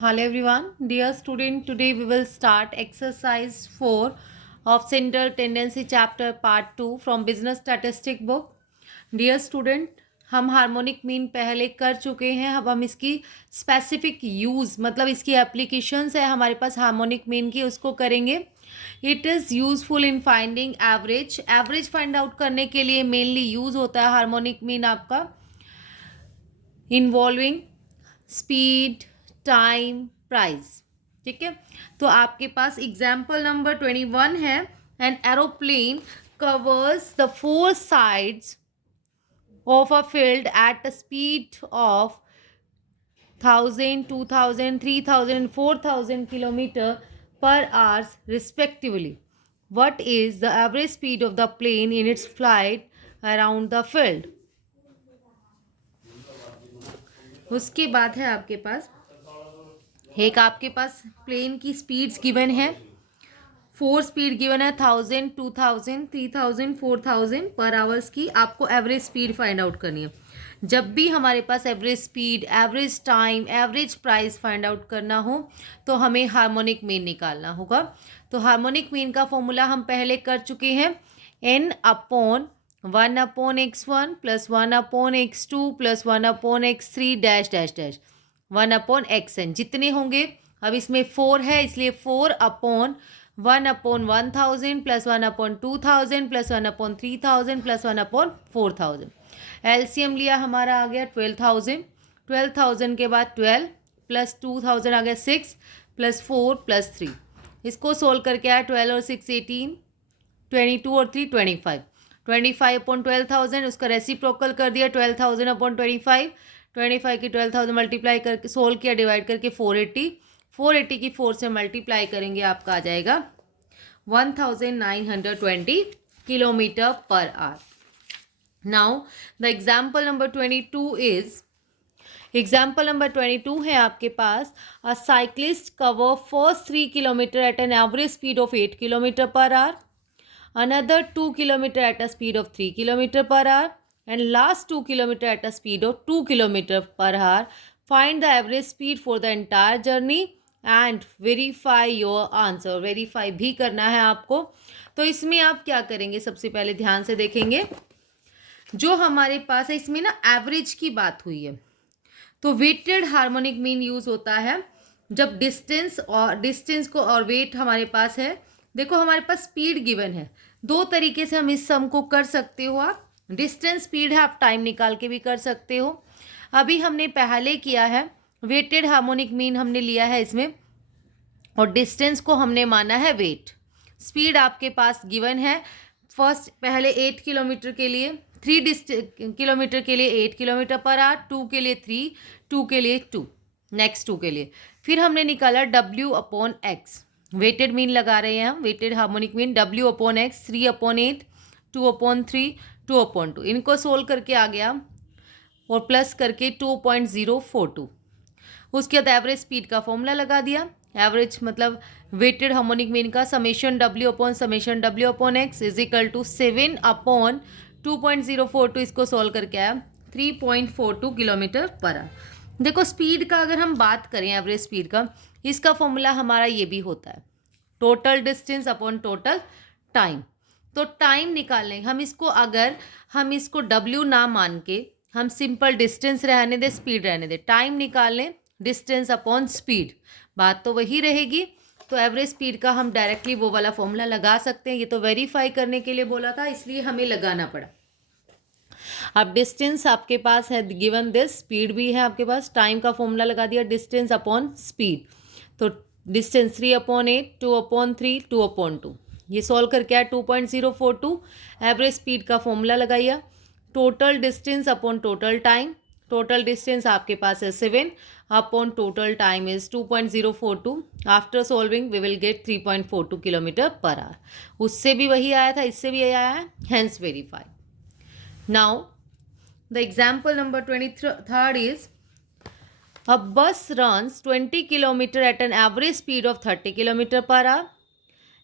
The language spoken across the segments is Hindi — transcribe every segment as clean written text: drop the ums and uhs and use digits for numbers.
Hello everyone, dear student. Today we will start exercise 4 of Central Tendency Chapter Part 2 from Business Statistic book. Dear student, हम हार्मोनिक मीन पहले कर चुके हैं. अब हम इसकी स्पेसिफिक यूज़ मतलब इसकी एप्लीकेशंस है हमारे पास हार्मोनिक मीन की, उसको करेंगे. It is useful in finding average. Average find out करने के लिए मेनली यूज़ होता है हार्मोनिक मीन आपका, इन्वॉल्विंग स्पीड, टाइम, प्राइस. ठीक है, तो आपके पास एग्जाम्पल नंबर 21 है. An aeroplane covers the four sides of a field at a speed of 1000, 2000, 3000, 4000 kilometre per hours respectively. What is the average speed of the plane in its flight around the field? उसके बाद है आपके पास प्लेन की स्पीड्स गिवन है. फोर स्पीड गिवन है 1000, 2000, 3000, 4000 पर आवर्स की. आपको एवरेज स्पीड फाइंड आउट करनी है. जब भी हमारे पास average speed, average time, average price find out करना हो तो हमें हार्मोनिक मीन निकालना होगा. तो हार्मोनिक मीन का फॉर्मूला हम पहले कर चुके हैं. n upon 1/x1 plus 1/x2 plus 1/x3 dash dash dash 1/xn जितने होंगे. अब इसमें 4 है इसलिए 4/1 upon 1000 plus 1/2000 plus 1/3000 plus 1/4000. LCM लिया हमारा आ गया 12,000. 12,000 के बाद 12 प्लस 2000 आ गया 6 प्लस 4 प्लस 3. इसको सोल्व करके आया 12 और 6 18, 22 और 3 25. 25 अपॉन 12,000 उसका रेसिप्रोकल कर दिया 12,000 अपॉन 25. 25 की 12,000 मल्टीप्लाई करके सोल्व किया, डिवाइड करके 480. 480 की 4 से मल्टीप्लाई करेंगे आपका आ जाएगा 1920 kilometre per hour. Now the example number 22 है आपके पास. A cyclist cover first 3 kilometre at an average speed of 8 kilometre per hour, another 2 kilometer at a speed of 3 kilometer per hour, and last 2 kilometer at a speed of 2 kilometer per hour. Find the average speed for the entire journey and verify your answer. Verify भी करना है आपको. तो इसमें आप क्या करेंगे, सबसे पहले ध्यान से देखेंगे. जो हमारे पास है इसमें ना एवरेज की बात हुई है, तो वेटेड हार्मोनिक मीन यूज होता है जब डिस्टेंस को और वेट हमारे पास है. देखो हमारे पास स्पीड गिवन है, दो तरीके से हम इस सम को कर सकते हो. आप डिस्टेंस स्पीड है, आप टाइम निकाल के भी कर सकते हो. अभी हमने पहले किया है वेटेड हार्मोनिक मीन हमने लिया है इसमें, और डिस्टेंस को हमने माना है वेट. स्पीड आपके पास गिवन है. फर्स्ट पहले 8 किलोमीटर के लिए 3 किलोमीटर के लिए 8 किलोमीटर पर आवर, 2 के लिए 3, 2 के लिए 2, नेक्स्ट 2 के लिए. फिर हमने निकाला W upon X. Weighted mean लगा रहे हैं हम, weighted harmonic mean W upon X, 3/8, 2/3, 2/2. इनको सोल्व करके आ गया और प्लस करके 2.042. उसके बाद एवरेज स्पीड का फॉर्मूला लगा दिया. एवरेज मतलब वेटेड हार्मोनिक मीन का summation W upon X is equal to 7/2.042. इसको सोल्व करके आया 3.42 किलोमीटर पर आवर. देखो स्पीड का अगर हम बात करें, एवरेज स्पीड का, इसका फॉर्मूला हमारा ये भी होता है total distance upon total time. तो टाइम निकालने हम इसको, अगर हम इसको W ना मान के हम सिंपल डिस्टेंस रहने दे, स्पीड रहने दे, टाइम निकाल लें डिस्टेंस अपॉन स्पीड, बात तो वही रहेगी. तो एवरेज स्पीड का हम डायरेक्टली वो वाला फॉर्मूला लगा सकते हैं. ये तो वेरीफाई करने के लिए बोला था इसलिए हमें लगाना पड़ा. अब डिस्टेंस आपके पास है गिवन दिस, स्पीड भी है आपके पास, टाइम का फॉर्मूला लगा दिया डिस्टेंस अपॉन स्पीड. तो डिस्टेंस 3/8, 2/3, 2/2. ये सॉल्व करके आया 2.042. एवरेज स्पीड का फॉर्मूला लगाइए total distance upon total time. Total distance आपके पास है 7 upon total time is 2.042. After solving we will get 3.42 kilometre per hour. उससे भी वही आया था, इससे भी आया है, hence verify. Now, the example number 23rd is a bus runs 20 kilometer at an average speed of 30 kilometer per hour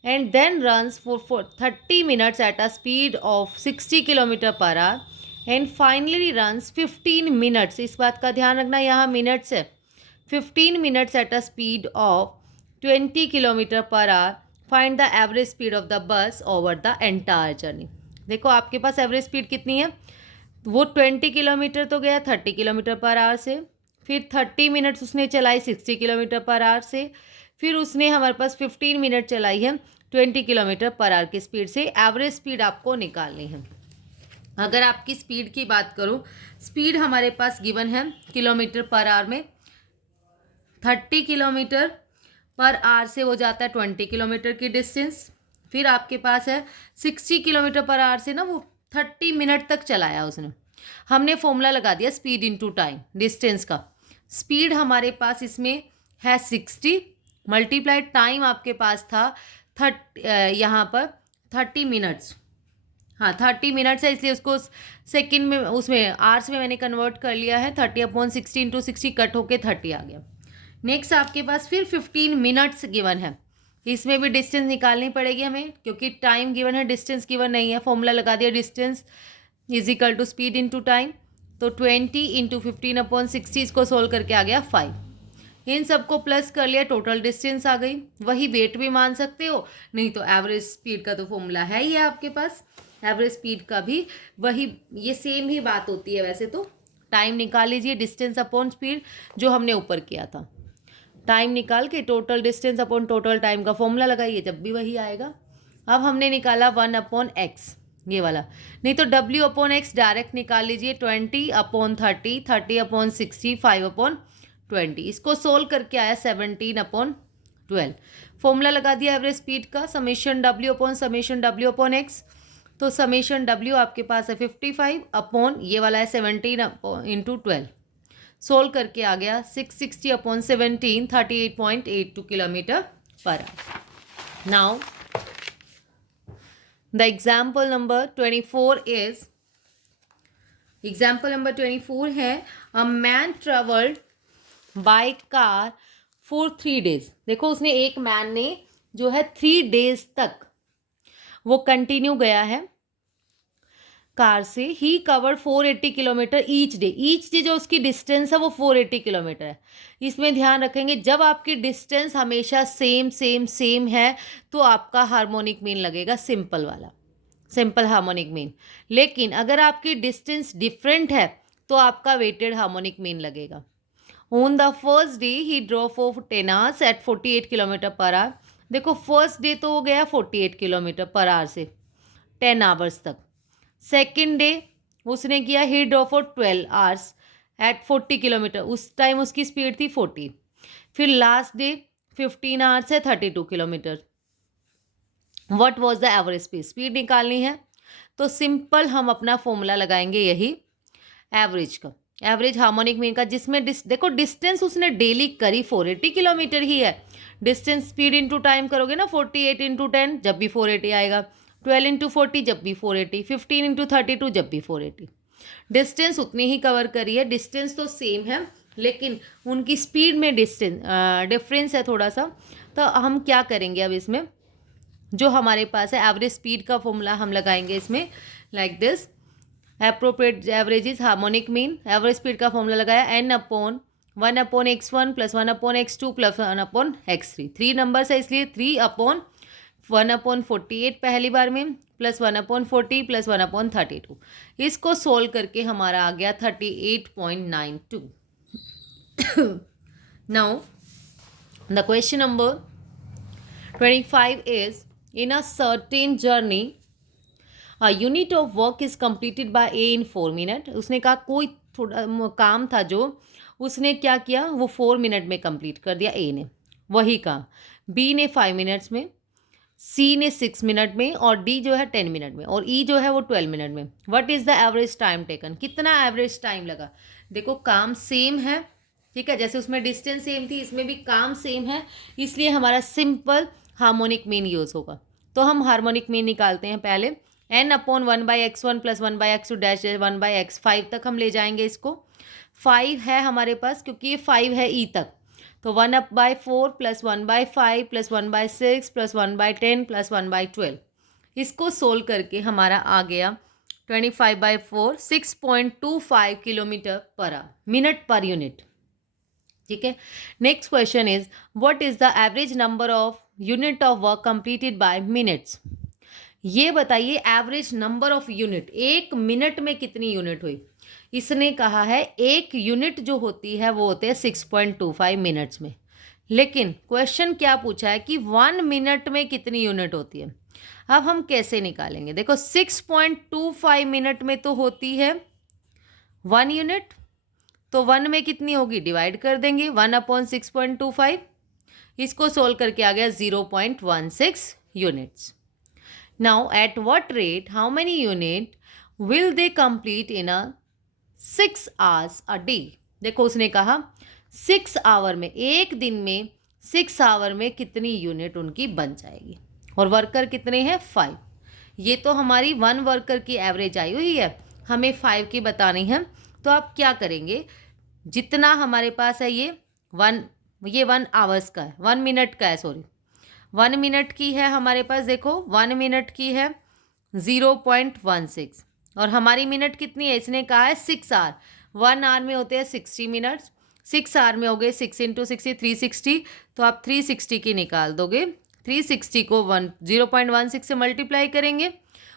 and then runs for 30 minutes at a speed of 60 kilometer per hour and finally runs 15 minutes. इस बात का ध्यान रखना, यहाँ मिनट्स है, 15 minutes at a speed of 20 kilometre per our, find the average speed of the bus over the entire journey. देखो आपके पास एवरेज स्पीड कितनी है, वो 20 किलोमीटर तो गया 30 किलोमीटर पर आवर से, फिर 30 मिनट्स उसने चलाई 60 किलोमीटर पर आवर से, फिर उसने हमारे पास 15 मिनट चलाई है 20 किलोमीटर पर आवर की स्पीड से। एवरेज स्पीड आपको निकालनी है। अगर आपकी स्पीड की बात करूं, स्पीड हमारे पास गिवन है किलोमीटर पर आवर में, 30 किलोमीटर पर आवर से वो जाता है 20 किलोमीटर की डिस्टेंस। फिर आपके पास है 60 किलोमीटर पर आवर से ना वो 30 मिनट तक चलाया उसने। हमने फॉर्मूला लगा दिया स्पीड इनटू टाइम, डिस्टेंस का। स्पीड हमारे पास इसमें है 60 मल्टीप्लाइड टाइम आपके पास था यहाँ पर 30 मिनट्स। हाँ 30 मिनट्स है, इसलिए उसको सेकंड में उसमें आवर्स में मैंने कन्वर्ट कर लिया है। 30/60 इंटू 60 कट होके 30 आ गया। नेक्स्ट आपके पास फिर 15 मिनट्स गिवन है, इसमें भी डिस्टेंस निकालनी पड़ेगी हमें, क्योंकि टाइम गिवन है डिस्टेंस गिवन नहीं है। फॉर्मूला लगा दिया distance is equal to speed into time. तो 20 इंटू 15/60 इसको सोल्व करके आ गया 5। इन सबको प्लस कर लिया, टोटल डिस्टेंस आ गई। वही वेट भी मान सकते हो, नहीं तो एवरेज स्पीड का तो फॉर्मूला है ही है आपके पास। एवरेज स्पीड का भी वही, ये सेम ही बात होती है वैसे तो। टाइम निकाल लीजिए, डिस्टेंस अपॉन स्पीड जो हमने ऊपर किया था। टाइम निकाल के total distance upon total time का फॉर्मूला लगाइए, जब भी वही आएगा। अब हमने निकाला 1/x, ये वाला। नहीं तो W/x डायरेक्ट निकाल लीजिए, 20/30, 30/60, 5/20। इसको सोल्व करके आया 17/12। फॉर्मूला लगा दिया एवरेज स्पीड का, समेशन W/x। तो समेशन W आपके पास है 55 अपॉन ये वाला है 17 इंटू 12। सोल्व करके आ गया 660/17, 38.82 kilometre per hour. Now the example number 24 is, example number 24 है a man travelled by car for 3 days। देखो उसने, एक मैन ने जो है 3 days तक वो कंटिन्यू गया है कार से। ही कवर्ड 480 किलोमीटर ईच डे जो उसकी डिस्टेंस है वो 480 किलोमीटर है। इसमें ध्यान रखेंगे, जब आपकी डिस्टेंस हमेशा सेम है तो आपका हार्मोनिक मीन लगेगा सिंपल वाला, सिंपल हार्मोनिक मीन। लेकिन अगर आपकी डिस्टेंस डिफरेंट है तो आपका वेटेड हार्मोनिक मीन लगेगा। ऑन द फर्स्ट डे ही draw for 10 hours at 48 kilometre per hour. देखो फर्स्ट डे तो वो गया 48 किलोमीटर पर आवर से 10 hours तक। सेकेंड डे उसने किया ही draw for 12 hours at 40 kilometre, उस टाइम उसकी स्पीड थी 40। फिर लास्ट डे 15 hours है 32 kilometre. What was the average speed, speed निकालनी है तो सिंपल हम अपना फॉर्मूला लगाएंगे यही एवरेज का, एवरेज हार्मोनिक मीन का, जिसमें देखो डिस्टेंस उसने डेली करी 480 किलोमीटर ही है। डिस्टेंस स्पीड इंटू टाइम करोगे ना, 48 इंटू 10 जब भी 480 आएगा, 12 इंटू 40 जब भी 480, 15 इंटू 32 जब भी 480। डिस्टेंस उतनी ही कवर करी है, डिस्टेंस तो सेम है लेकिन उनकी स्पीड में डिफरेंस है थोड़ा सा। तो हम क्या करेंगे अब इसमें, जो हमारे पास है एवरेज स्पीड का फॉर्मूला हम लगाएंगे इसमें like this. Appropriate average is harmonic mean. Average speed का फॉर्मूला लगाया n/1/x1 + 1/x2 + 1/x3। 3 नंबर्स है इसलिए 3/1/48 पहली बार में, प्लस 1/40 + 1/32। इसको सोल्व करके हमारा आ गया 38.92। Now the question number 25 is, in a certain journey a unit of work is completed by A in 4 minutes। उसने कहा कोई थोड़ा काम था जो उसने क्या किया, वो 4 मिनट में कंप्लीट कर दिया A ने। वही काम B ने 5 मिनट्स में, C ने 6 मिनट में और D जो है 10 मिनट में और E जो है वो 12 मिनट में। What is the average time taken, कितना एवरेज टाइम लगा। देखो काम सेम है, ठीक है, जैसे उसमें डिस्टेंस सेम थी इसमें भी काम सेम है, इसलिए हमारा सिंपल हार्मोनिक मीन यूज़ होगा। तो हम हार्मोनिक मीन निकालते हैं पहले। n/1/x1 + 1/x2 डैश 1/x5 तक हम ले जाएंगे इसको। 5 है हमारे पास क्योंकि ये 5 है ई तक, तो 1/4 + 1/5 + 1/6 + 1/10 + 1/12। इसको सोल्व करके हमारा आ गया 25/4 6.25 kilometre per our, minute per unit. ठीक है। Next question is what is the average number of unit of work completed by minutes. ये बताइए एवरेज नंबर ऑफ यूनिट, एक मिनट में कितनी यूनिट हुई। इसने कहा है एक यूनिट जो होती है वो होते हैं 6.25 मिनट्स में, लेकिन क्वेश्चन क्या पूछा है कि 1 मिनट में कितनी यूनिट होती है। अब हम कैसे निकालेंगे, देखो 6.25 मिनट में तो होती है 1 यूनिट, तो 1 में कितनी होगी डिवाइड कर देंगे 1/6.25, इसको सोल्व करके आ गया 0.16 units. Now at what rate how many unit will they complete in a 6 hours a day. देखो उसने कहा 6 आवर में, एक दिन में 6 आवर में कितनी यूनिट उनकी बन जाएगी, और वर्कर कितने हैं 5। ये तो हमारी 1 वर्कर की एवरेज आई हुई है, हमें 5 की बतानी है। तो आप क्या करेंगे, जितना हमारे पास है ये 1 आवर्स का है, 1 मिनट का है, सॉरी 1 मिनट की है हमारे पास, देखो 1 मिनट की है 0.16, और हमारी मिनट कितनी है, इसने कहा है 6 आवर। 1 आवर में होते हैं 60 मिनट्स, 6 आवर में हो गए 6 × 60 360, तो आप 360 की निकाल दोगे, 360 को 0.16 से मल्टीप्लाई करेंगे।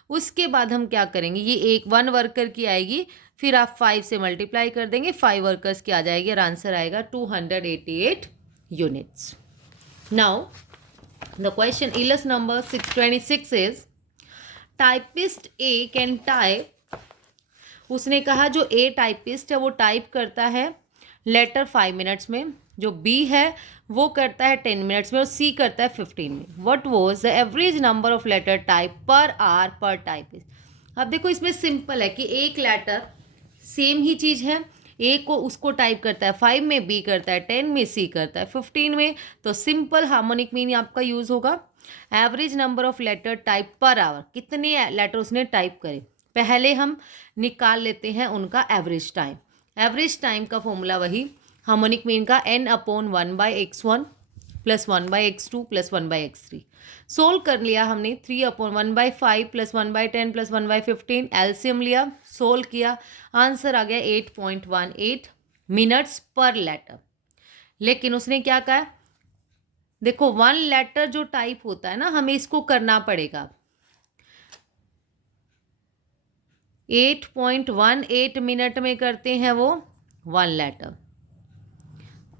उसके बाद हम क्या करेंगे, ये एक 1 वर्कर की आएगी, फिर आप 5 से मल्टीप्लाई कर देंगे, 5 वर्कर्स की आ जाएगी और आंसर आएगा 288 यूनिट्स। नाउ द क्वेश्चन इलस number 626 is typist A can type. उसने कहा जो ए टाइपिस्ट है वो टाइप करता है लेटर 5 मिनट्स में, जो बी है वो करता है 10 मिनट्स में, और सी करता है 15 में। What was the average number of letter type per hour per typist. अब देखो इसमें सिंपल है कि एक लेटर सेम ही चीज़ है, ए को उसको टाइप करता है 5 में, बी करता है 10 में, सी करता है 15 में, तो सिंपल हार्मोनिक मीन आपका यूज़ होगा। Average number of letter type per hour, कितने लेटर उसने टाइप करे, पहले हम निकाल लेते हैं उनका एवरेज टाइम। एवरेज टाइम का फॉर्मूला वही हार्मोनिक मीन का n/1/x1 + 1/x2 + 1/x3। सोल्व कर लिया हमने 3/1/5 + 1/10 + 1/15, एलसीएम लिया, सोल्व किया, आंसर आ गया 8.18 मिनट्स पर लेटर। लेकिन उसने क्या कहा, देखो 1 लेटर जो टाइप होता है ना, हमें इसको करना पड़ेगा 8.18 मिनट में करते हैं वो 1 लेटर,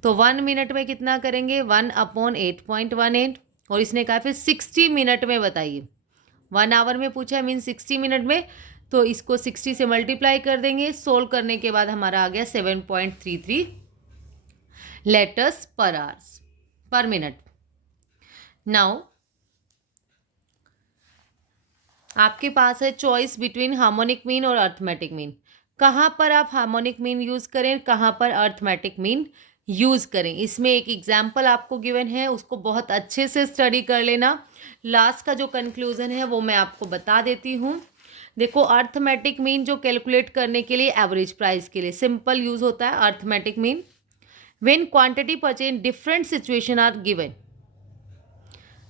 तो 1 मिनट में कितना करेंगे 1/8.18, और इसने कहा फिर 60 मिनट में बताइए, 1 आवर में पूछा है मीन 60 मिनट में, तो इसको 60 से मल्टीप्लाई कर देंगे, सोल्व करने के बाद हमारा आ गया 7.33 लेटर्स पर आवर्स पर मिनट। नाउ आपके पास है चॉइस बिटवीन हार्मोनिक मीन और अर्थमेटिक मीन। कहाँ पर आप हार्मोनिक मीन यूज़ करें, कहाँ पर अर्थमेटिक मीन यूज़ करें, इसमें एक एग्जाम्पल आपको गिवन है, उसको बहुत अच्छे से स्टडी कर लेना। लास्ट का जो कंक्लूजन है वो मैं आपको बता देती हूँ। देखो अर्थमेटिक मीन जो कैलकुलेट करने के लिए एवरेज प्राइस के लिए सिंपल यूज़ होता है arithmetic mean. When quantity purchase different situation are given,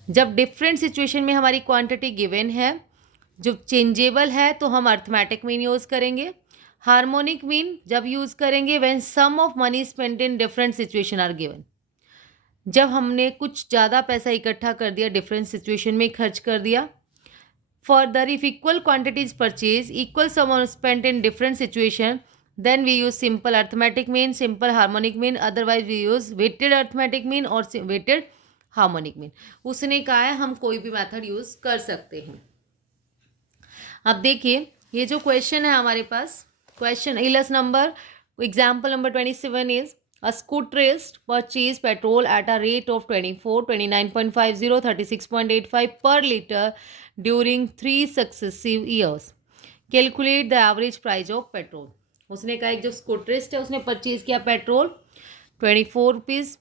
जब डिफरेंट सिचुएशन में हमारी क्वांटिटी गिवन है, जो चेंजेबल है, तो हम अर्थमेटिक मीन यूज़ करेंगे। हार्मोनिक मीन जब यूज़ करेंगे when sum of money spent in different situation are given, जब हमने कुछ ज़्यादा पैसा इकट्ठा कर दिया, डिफरेंट सिचुएशन में खर्च कर दिया। Further if equal quantities purchase equal some spent in different situation, then we use simple arithmetic mean, simple harmonic mean, otherwise we use weighted arithmetic mean और weighted harmonic mean। उसने कहा है हम कोई भी मेथड यूज़ कर सकते हैं। अब देखिए ये जो क्वेश्चन है हमारे पास, क्वेश्चन इलस number example number 27 is a scooterist purchase petrol at a rate of 24, 29.50, 36.85 per litre during 3 successive years. Calculate the average price of petrol. उसने कहा एक जो स्कूटरिस्ट है उसने परचेज किया पेट्रोल 24 रुपीज़,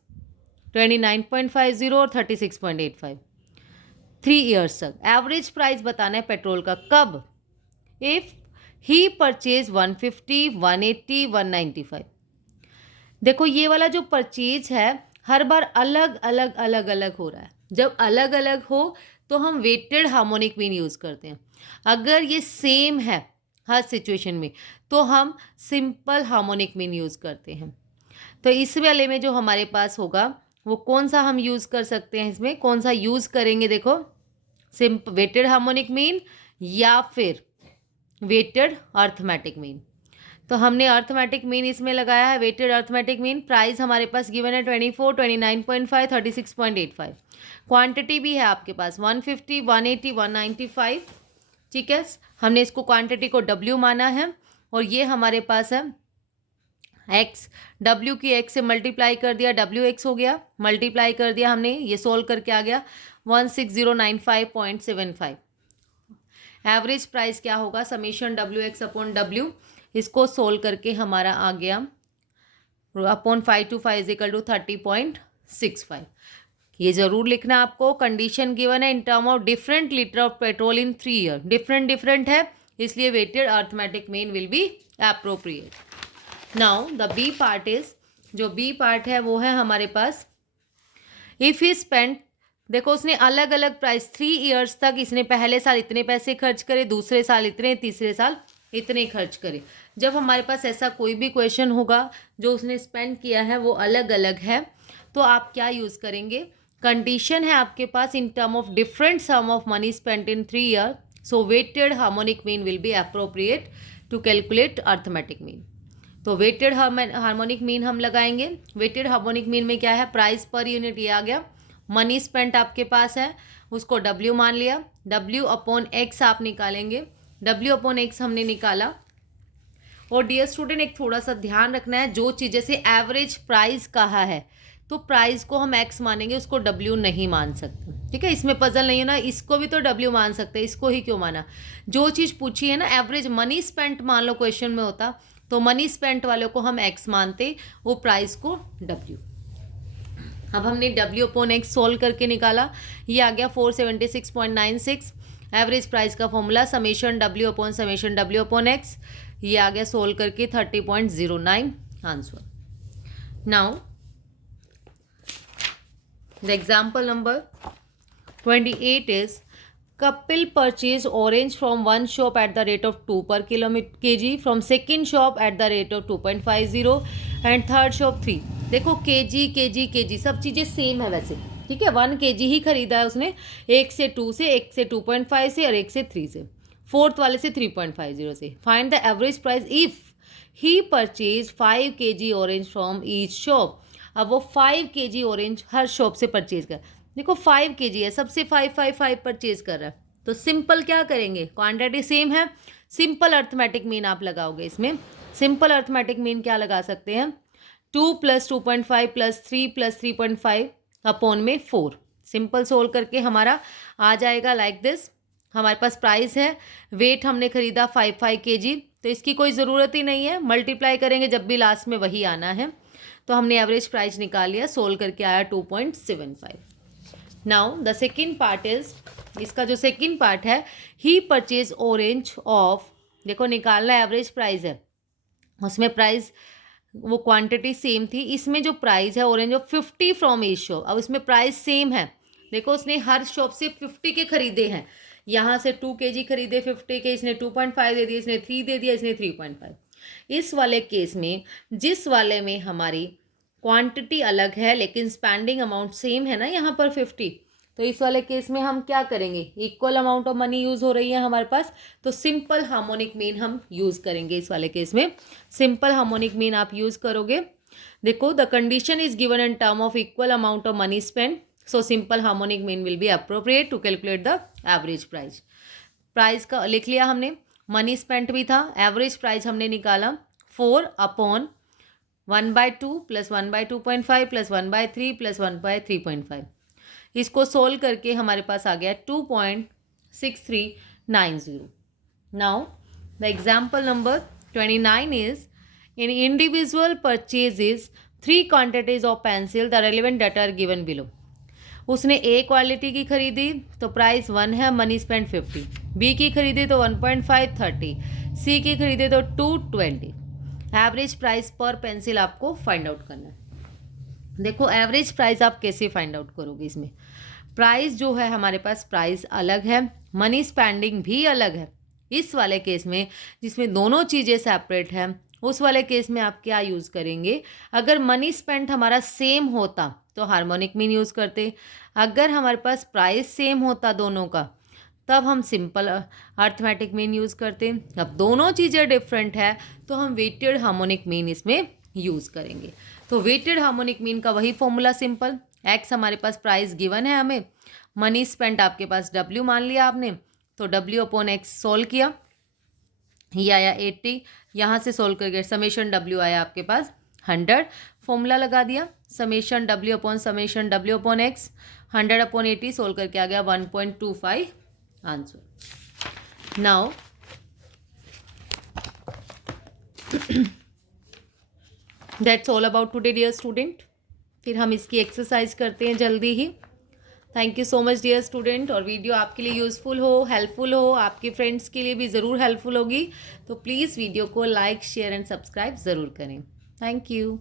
29.50 और 36.85, 3 ईयर्स तक। एवरेज प्राइस बताना है पेट्रोल का कब, इफ़ ही परचेज 150, 180, 195। देखो ये वाला जो परचेज है हर बार अलग अलग अलग अलग हो रहा है, जब अलग अलग हो तो हम वेटेड हार्मोनिक मीन यूज़ करते हैं। अगर ये सेम है हर सिचुएशन में तो हम सिंपल हार्मोनिक मीन यूज़ करते हैं। तो इस वाले में जो हमारे पास होगा वो कौन सा हम यूज़ कर सकते हैं, इसमें कौन सा यूज़ करेंगे, देखो वेटेड हार्मोनिक मीन या फिर वेटेड अर्थमेटिक मीन। तो हमने अर्थमेटिक मीन इसमें लगाया है, वेटेड अर्थमेटिक मीन। प्राइस हमारे पास गिवन है 24, 29.5, 36.85। क्वांटिटी भी है आपके पास 150, 180, 195। ठीक है, हमने इसको क्वांटिटी को W माना है और ये हमारे पास है x, W की x से मल्टीप्लाई कर दिया, WX हो गया, मल्टीप्लाई कर दिया हमने, ये सोल्व करके आ गया 16095.75। एवरेज प्राइस क्या होगा, समेशन WX अपॉन W, इसको सोल्व करके हमारा आ गया अपॉन 525 इज इक्वल टू 30.65। ये जरूर लिखना आपको। कंडीशन गिवन है in term of different litre of petrol in 3 year, different है, इसलिए weighted arithmetic mean will be appropriate. Now the B part is, जो बी पार्ट है वो है हमारे पास इफ ही स्पेंड, देखो उसने अलग अलग प्राइस 3 ईयर्स तक, इसने पहले साल इतने पैसे खर्च करे, दूसरे साल इतने, तीसरे साल इतने खर्च करे। जब हमारे पास ऐसा कोई भी क्वेश्चन होगा जो उसने स्पेंड किया है वो अलग अलग है, तो आप क्या यूज़ करेंगे, कंडीशन है आपके पास in term of different sum of money spent in 3 year, so weighted harmonic mean will be appropriate to calculate arithmetic mean. तो वेटेड हार्मोनिक मीन हम लगाएंगे। वेटेड हार्मोनिक मीन में क्या है, प्राइस पर यूनिट ये आ गया, मनी स्पेंट आपके पास है उसको W मान लिया, W अपॉन X आप निकालेंगे, W अपॉन X हमने निकाला। और डियर स्टूडेंट एक थोड़ा सा ध्यान रखना है, जो चीज़ जैसे एवरेज प्राइस कहा है तो प्राइस को हम X मानेंगे, उसको W नहीं मान सकते। ठीक है, इसमें पजल नहीं है ना, इसको भी तो W मान सकते हैं, इसको ही क्यों माना। जो चीज़ पूछी है ना एवरेज मनी स्पेंट मान लो क्वेश्चन में होता तो मनी स्पेंट वालों को हम X मानते, वो प्राइस को W। अब हमने W अपॉन X सोल्व करके निकाला, ये आ गया 476.96। एवरेज प्राइस का formula summation W upon summation W upon X, ये आ गया सोल्व करके 30.09 answer. Now the example number 28 is couple purchase orange from one shop at the rate of 2 per kg, from second shop at the rate of 2.50 and third shop 3। देखो kg सब चीज़ें सेम है वैसे, ठीक है, 1 kg ही खरीदा है उसने, एक से 2 से, एक से 2.5 से और एक से 3 से, फोर्थ वाले से 3.50 से। Find the average price if he purchase 5 kg orange from each shop. अब वो 5 kg ऑरेंज हर शॉप से परचेज कर, देखो 5 kg है, सबसे 5 परचेज कर रहा है, तो सिंपल क्या करेंगे, क्वांटिटी सेम है, सिंपल अर्थमेटिक मीन आप लगाओगे। इसमें सिंपल अर्थमेटिक मीन क्या लगा सकते हैं, 2 + 2.5 + 3 + 3.5 अपॉन में 4। सिंपल सोल्व करके हमारा आ जाएगा लाइक दिस। हमारे पास प्राइस है, वेट हमने खरीदा 5 kg, तो इसकी कोई ज़रूरत ही नहीं है, मल्टीप्लाई करेंगे जब भी लास्ट में वही आना है। तो हमने एवरेज प्राइस निकाल लिया, सोल्व करके आया 2.75। Now the second part is, इसका जो सेकेंड पार्ट है, ही परचेज ऑरेंज ऑफ, देखो निकालना एवरेज प्राइस है, उसमें प्राइस वो क्वांटिटी सेम थी, इसमें जो प्राइस है orange of 50 from each shop. अब इसमें प्राइस सेम है, देखो उसने हर शॉप से 50 के खरीदे हैं, यहाँ से 2 kg खरीदे 50 के, इसने 2.5 दे दिया, इसने 3 दे दिया, इसने 3.5। इस वाले केस में जिस वाले में हमारी क्वांटिटी अलग है लेकिन स्पेंडिंग अमाउंट सेम है ना यहाँ पर 50, तो इस वाले केस में हम क्या करेंगे, equal amount of money use हो रही है हमारे पास, तो सिंपल हार्मोनिक मीन हम यूज़ करेंगे। इस वाले केस में सिंपल हार्मोनिक मीन आप यूज़ करोगे। देखो the condition is given in term of equal amount of money spend, so simple harmonic mean will be appropriate to calculate the average price. Price का लिख लिया हमने, मनी स्पेंट भी था, एवरेज प्राइस हमने निकाला 4 अपॉन 1/2 + 1/2.5 + 1/3 + 1/3.5। इसको सोल्व करके हमारे पास आ गया 2.6390। Now the example number 29 is in individual purchases 3 quantities of pencil, the relevant data are given below. उसने ए क्वालिटी की खरीदी तो प्राइस 1 है, मनी स्पेंड 50, बी की खरीदी तो 1.5 30, सी की खरीदी तो 220। एवरेज प्राइस पर पेंसिल आपको फाइंड आउट करना है। देखो एवरेज प्राइस आप कैसे फाइंड आउट करोगे, इसमें प्राइस जो है हमारे पास प्राइस अलग है, मनी स्पेंडिंग भी अलग है। इस वाले केस में जिसमें दोनों चीज़ें सेपरेट हैं उस वाले केस में आप क्या यूज़ करेंगे? अगर मनी स्पेंट हमारा सेम होता तो हार्मोनिक मीन यूज़ करते, अगर हमारे पास प्राइस सेम होता दोनों का तब हम सिंपल अर्थमेटिक मीन यूज़ करते। अब दोनों चीज़ें डिफरेंट है तो हम वेटेड हार्मोनिक मीन इसमें यूज़ करेंगे। तो वेटेड हार्मोनिक मीन का वही फॉर्मूला सिंपल, एक्स हमारे पास प्राइस गिवन है, हमें मनी स्पेंट आपके पास डब्ल्यू मान लिया आपने, तो डब्ल्यू अपॉन एक्स सोल्व किया, ये आया 80, यहाँ से सोल्व करके समेशन डब्ल्यू आया आपके पास 100, फॉर्मूला लगा दिया summation W upon X 100 upon 80 solve करके आ गया 1.25 answer. Now that's all about today dear student. फिर हम इसकी एक्सरसाइज करते हैं जल्दी ही। Thank you so much dear student. और वीडियो आपके लिए यूज़फुल हो, हेल्पफुल हो, आपके फ्रेंड्स के लिए भी ज़रूर हेल्पफुल होगी, तो प्लीज़ वीडियो को लाइक शेयर एंड सब्सक्राइब ज़रूर करें। Thank you.